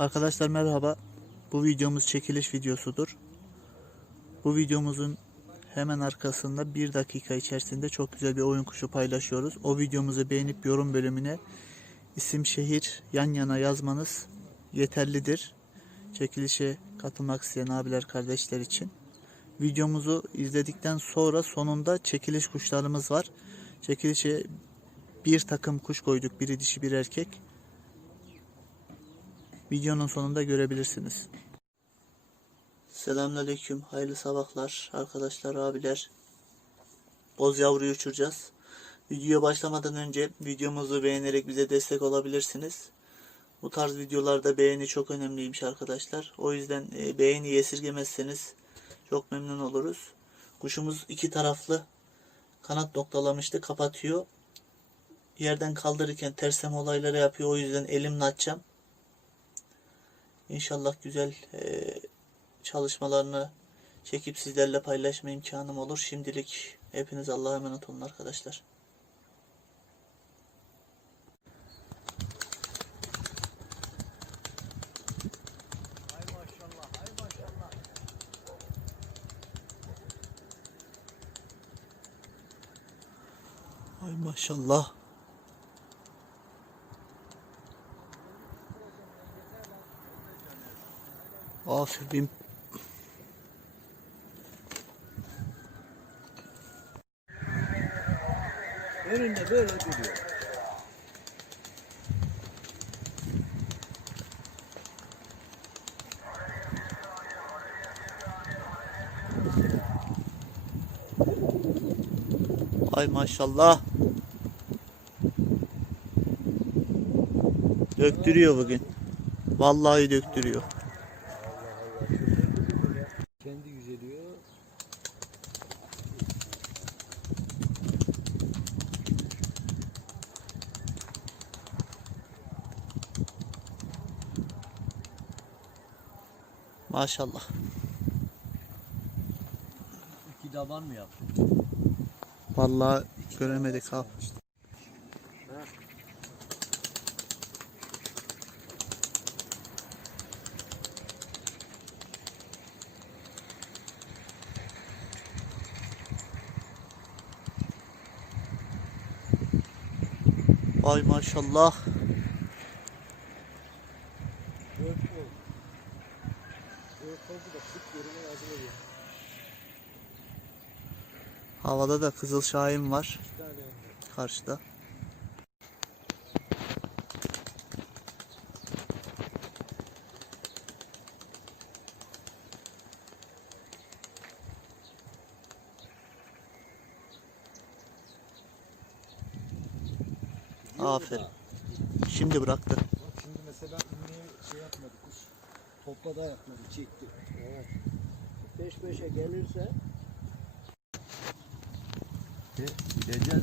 Arkadaşlar merhaba. Bu videomuz çekiliş videosudur. Bu videomuzun hemen arkasında bir dakika içerisinde çok güzel bir oyun kuşu paylaşıyoruz. O videomuzu beğenip yorum bölümüne isim şehir yan yana yazmanız yeterlidir. Çekilişe katılmak isteyen abiler kardeşler için. Videomuzu izledikten sonra sonunda çekiliş kuşlarımız var. Çekilişe bir takım kuş koyduk. Biri dişi bir erkek. Videonun sonunda görebilirsiniz. Selamünaleyküm. Hayırlı sabahlar arkadaşlar, abiler. Boz yavruyu uçuracağız. Videoya başlamadan önce videomuzu beğenerek bize destek olabilirsiniz. Bu tarz videolarda beğeni çok önemliymiş arkadaşlar. O yüzden e, beğeni esirgemezseniz çok memnun oluruz. Kuşumuz iki taraflı kanat noktalamıştı. Kapatıyor. Yerden kaldırırken tersem olayları yapıyor. O yüzden elimle açacağım. İnşallah güzel e, çalışmalarını çekip sizlerle paylaşma imkanım olur. Şimdilik hepiniz Allah'a emanet olun arkadaşlar. Ay maşallah. Aferin. Önünde böyle duruyor. Ay maşallah. Döktürüyor bugün. Vallahi döktürüyor. Kendi yüzeliyor. Maşallah. İki daban mı yaptı? Vallahi göremedik abi. Ay maşallah. Havada da Kızıl Şahin var karşıda. Aferin. Şimdi bıraktı. Bak şimdi mesela inmeyi şey yapmadı kuş. Topla da yapmadı. Çekti. Evet. Peş peşe gelirse Gideceğiz.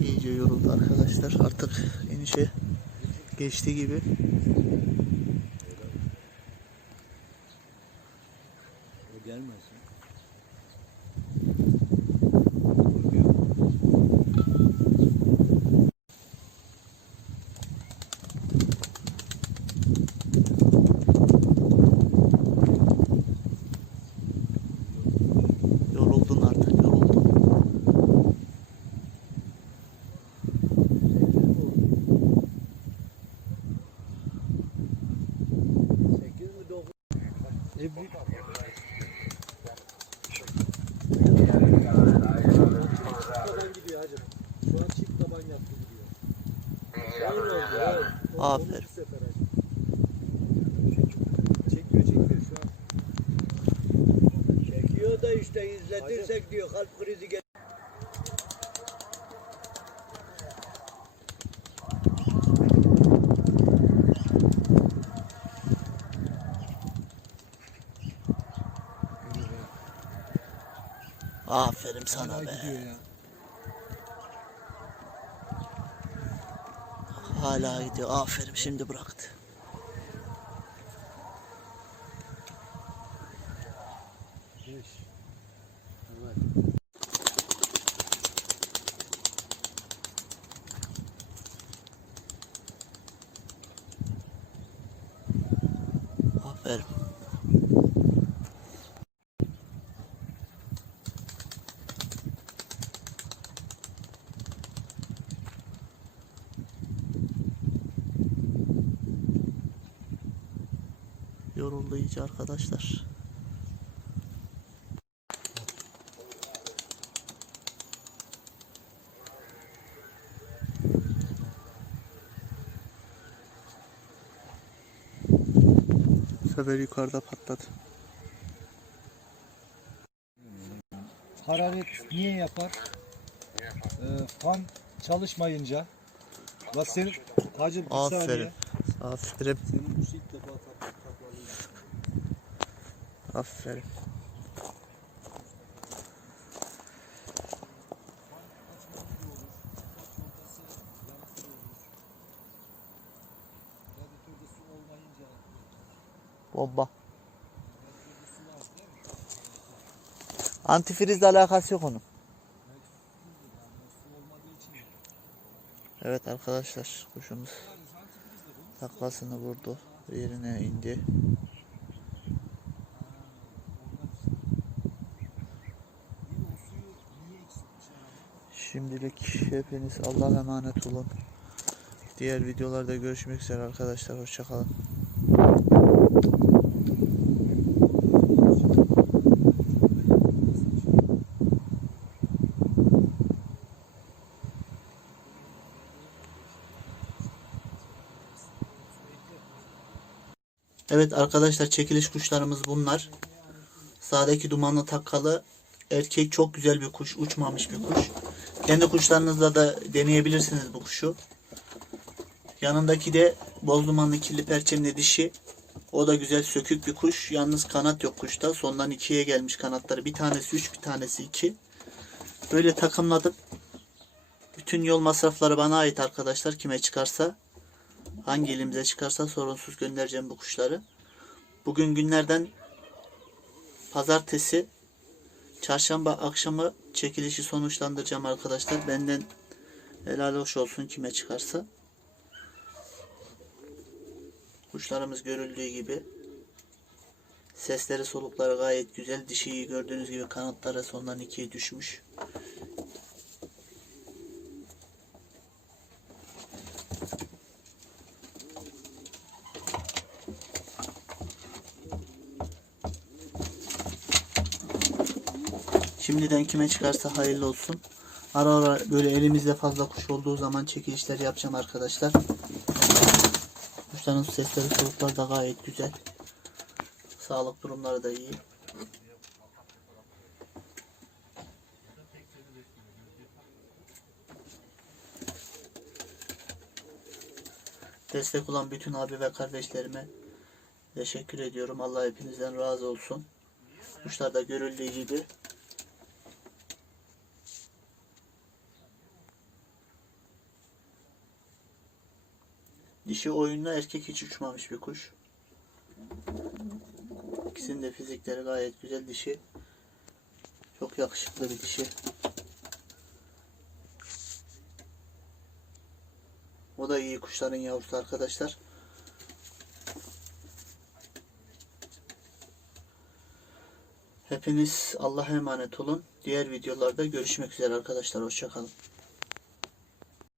İyice yoruldu arkadaşlar. Artık inişe geçti gibi. gelmesin. Yoruldun artık yoruldun. Sekiz mi dokuz? E bir... taban gidiyor hacım. Şu an çift taban yaptı gidiyor. Şahin oldu. Evet. On- Aferin. Çekiyor çekiyor şu an. Çekiyor da işte izletirsek diyor kalp krizi gel. Aferin sana be. gidiyor ya. Hala gidiyor. Aferin şimdi bıraktı. Aferin. Yoruldu iyice arkadaşlar. Sefer yukarıda patladı. Hararet niye yapar? Ee, fan çalışmayınca. Bak senin hacım bir Aferin. saniye. Aferin. Senin Aferin. Bomba. Antifrizle alakası yok onun. Evet arkadaşlar kuşumuz taklasını vurdu. Yerine indi. Şimdilik hepiniz Allah'a emanet olun. Diğer videolarda görüşmek üzere arkadaşlar. Hoşçakalın. Evet arkadaşlar çekiliş kuşlarımız bunlar. Sağdaki dumanlı takkalı erkek çok güzel bir kuş. Uçmamış bir kuş. Kendi kuşlarınızla da deneyebilirsiniz bu kuşu. Yanındaki de boz dumanlı kirli perçemli dişi. O da güzel sökük bir kuş. Yalnız kanat yok kuşta. Sondan ikiye gelmiş kanatları. Bir tanesi üç, bir tanesi iki. Böyle takımladım. Bütün yol masrafları bana ait arkadaşlar. Kime çıkarsa hangi elimize çıkarsa sorunsuz göndereceğim bu kuşları. Bugün günlerden pazartesi çarşamba akşamı çekilişi sonuçlandıracağım arkadaşlar. Benden helal hoş olsun kime çıkarsa. Kuşlarımız görüldüğü gibi sesleri solukları gayet güzel. Dişiyi gördüğünüz gibi kanatları sondan ikiye düşmüş. Şimdiden kime çıkarsa hayırlı olsun. Ara ara böyle elimizde fazla kuş olduğu zaman çekilişler yapacağım arkadaşlar. Kuşların sesleri solukları da gayet güzel. Sağlık durumları da iyi. Destek olan bütün abi ve kardeşlerime teşekkür ediyorum. Allah hepinizden razı olsun. Kuşlar da görüldüğü gibi Dişi oyunla erkek hiç uçmamış bir kuş. İkisinin de fizikleri gayet güzel dişi. Çok yakışıklı bir dişi. O da iyi kuşların yavrusu arkadaşlar. Hepiniz Allah'a emanet olun. Diğer videolarda görüşmek üzere arkadaşlar. Hoşçakalın.